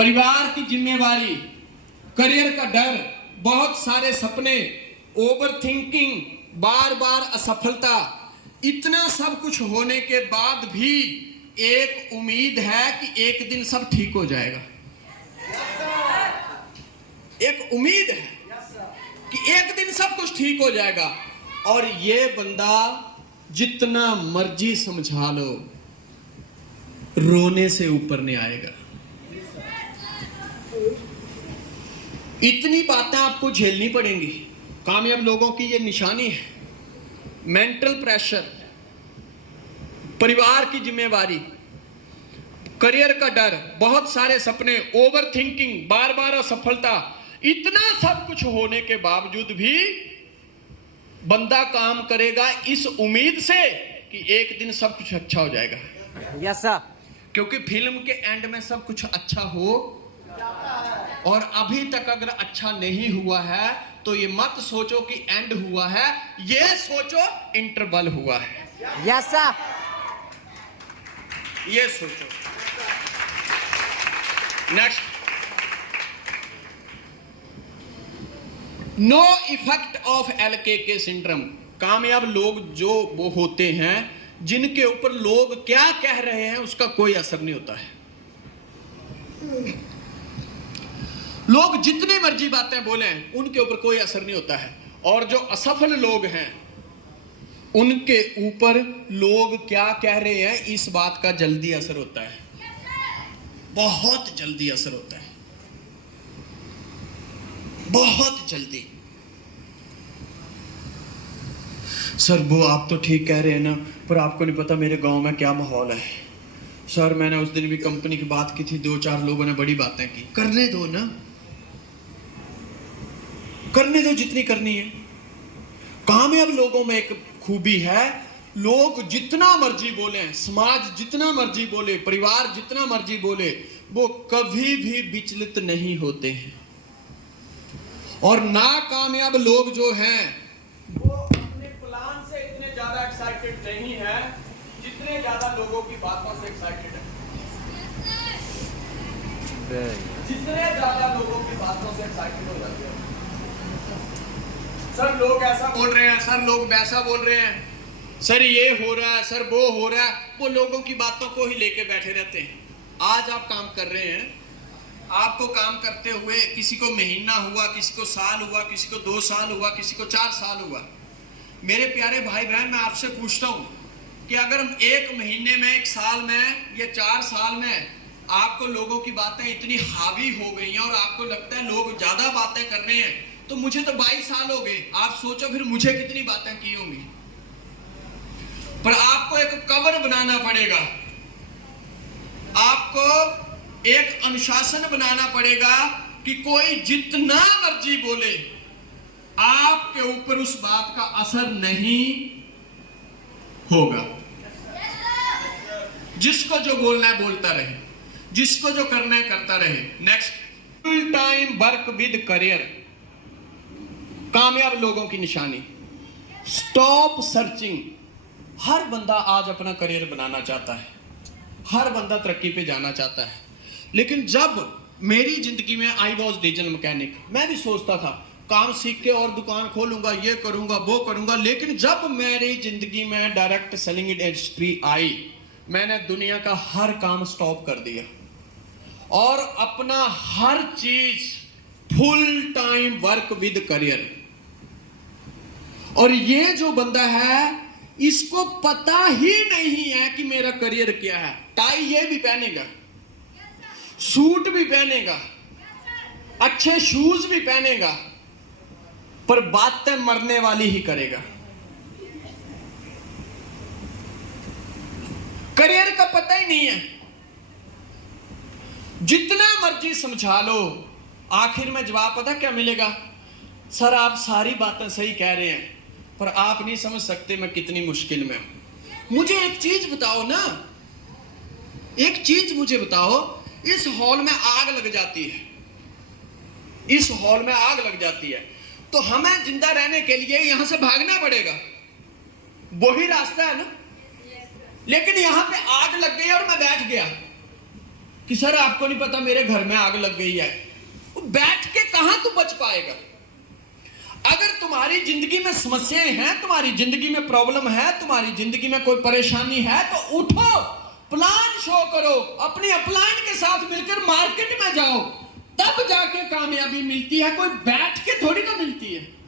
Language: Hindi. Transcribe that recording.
परिवार की जिम्मेवारी, करियर का डर, बहुत सारे सपने, ओवर थिंकिंग, बार बार असफलता, इतना सब कुछ होने के बाद भी एक उम्मीद है कि एक दिन सब ठीक हो जाएगा। एक उम्मीद है कि एक दिन सब कुछ ठीक हो जाएगा। और ये बंदा जितना मर्जी समझा लो, रोने से ऊपर नहीं आएगा। इतनी बातें आपको झेलनी पड़ेंगी। कामयाब लोगों की ये निशानी है। मेंटल प्रेशर, परिवार की जिम्मेवारी, करियर का डर, बहुत सारे सपने, ओवर थिंकिंग, बार बार असफलता, इतना सब कुछ होने के बावजूद भी बंदा काम करेगा इस उम्मीद से कि एक दिन सब कुछ अच्छा हो जाएगा। Yes sir. क्योंकि फिल्म के एंड में सब कुछ अच्छा हो, और अभी तक अगर अच्छा नहीं हुआ है तो ये मत सोचो कि एंड हुआ है, ये सोचो इंटरवल हुआ है। Yes sir. ये सोचो। Next, no effect of LKK syndrome. कामयाब लोग जो वो होते हैं जिनके ऊपर लोग क्या कह रहे हैं उसका कोई असर नहीं होता है। लोग जितनी मर्जी बातें बोलें उनके ऊपर कोई असर नहीं होता है। और जो असफल लोग हैं उनके ऊपर लोग क्या कह रहे हैं इस बात का जल्दी असर होता है, बहुत जल्दी असर होता है, बहुत जल्दी। सर वो आप तो ठीक कह रहे हैं ना, पर आपको नहीं पता मेरे गांव में क्या माहौल है। सर मैंने उस दिन भी कंपनी की बात की थी, 2-4 लोगों ने बड़ी बातें की। करने दो ना, करने दो जितनी करनी है। कामयाब लोगों में एक खूबी है, लोग जितना मर्जी बोले, समाज जितना मर्जी बोले, परिवार जितना मर्जी बोले, वो कभी भी विचलित नहीं होते हैं। और नाकामयाब लोग जो हैं वो अपने प्लान से इतने ज्यादा एक्साइटेड नहीं है जितने ज्यादा लोगों की बातों से एक्साइटेड है। जितने ज्यादा लोगों की बातों से एक्साइटेड हो जाते हैं। सर लोग ऐसा बोल रहे हैं, सर लोग वैसा बोल रहे हैं, सर ये हो रहा है, सर वो हो रहा है, वो लोगों की बातों को ही लेके बैठे रहते हैं। आज आप काम कर रहे हैं, आपको काम करते हुए किसी को महीना हुआ, किसी को साल हुआ, किसी को 2 साल हुआ, किसी को 4 साल हुआ। मेरे प्यारे भाई बहन, मैं आपसे पूछता हूं कि अगर 1 महीने में, 1 साल में या 4 साल में आपको लोगों की बातें इतनी हावी हो गई हैं और आपको लगता है लोग ज्यादा बातें कर रहे हैं, तो मुझे तो 22 साल हो गए, आप सोचो फिर मुझे कितनी बातें की होंगी। पर आपको एक कवर बनाना पड़ेगा, आपको एक अनुशासन बनाना पड़ेगा कि कोई जितना मर्जी बोले आपके ऊपर उस बात का असर नहीं होगा। जिसको जो बोलना है बोलता रहे, जिसको जो करना है करता रहे। Next, full time work with career. कामयाब लोगों की निशानी, स्टॉप सर्चिंग। हर बंदा आज अपना करियर बनाना चाहता है, हर बंदा तरक्की पे जाना चाहता है। लेकिन जब मेरी जिंदगी में आई वॉज डीजल मैकेनिक, मैं भी सोचता था काम सीख के और दुकान खोलूंगा, ये करूंगा, वो करूंगा। लेकिन जब मेरी जिंदगी में डायरेक्ट सेलिंग इंडस्ट्री आई, मैंने दुनिया का हर काम स्टॉप कर दिया और अपना हर चीज full time work with career. और ये जो बंदा है इसको पता ही नहीं है कि मेरा करियर क्या है। टाई ये भी पहनेगा, सूट भी पहनेगा, अच्छे शूज भी पहनेगा, पर बातें मरने वाली ही करेगा। करियर का पता ही नहीं है। जितना मर्जी समझा लो, आखिर में जवाब पता क्या मिलेगा? सर आप सारी बातें सही कह रहे हैं, पर आप नहीं समझ सकते मैं कितनी मुश्किल में हूं। मुझे एक चीज बताओ ना, एक चीज मुझे बताओ, इस हॉल में आग लग जाती है, इस हॉल में आग लग जाती है, तो हमें जिंदा रहने के लिए यहां से भागना पड़ेगा, वही रास्ता है ना। लेकिन यहां पे आग लग गई और मैं बैठ गया, कि सर आपको नहीं पता मेरे घर में आग लग गई है, वो बैठ के कहां तू बच पाएगा। अगर तुम्हारी जिंदगी में समस्याएं हैं, तुम्हारी जिंदगी में प्रॉब्लम है, तुम्हारी जिंदगी में कोई परेशानी है, तो उठो, प्लान शो करो, अपने अपलाइन के साथ मिलकर मार्केट में जाओ, तब जाके कामयाबी मिलती है, कोई बैठ के थोड़ी ना मिलती है।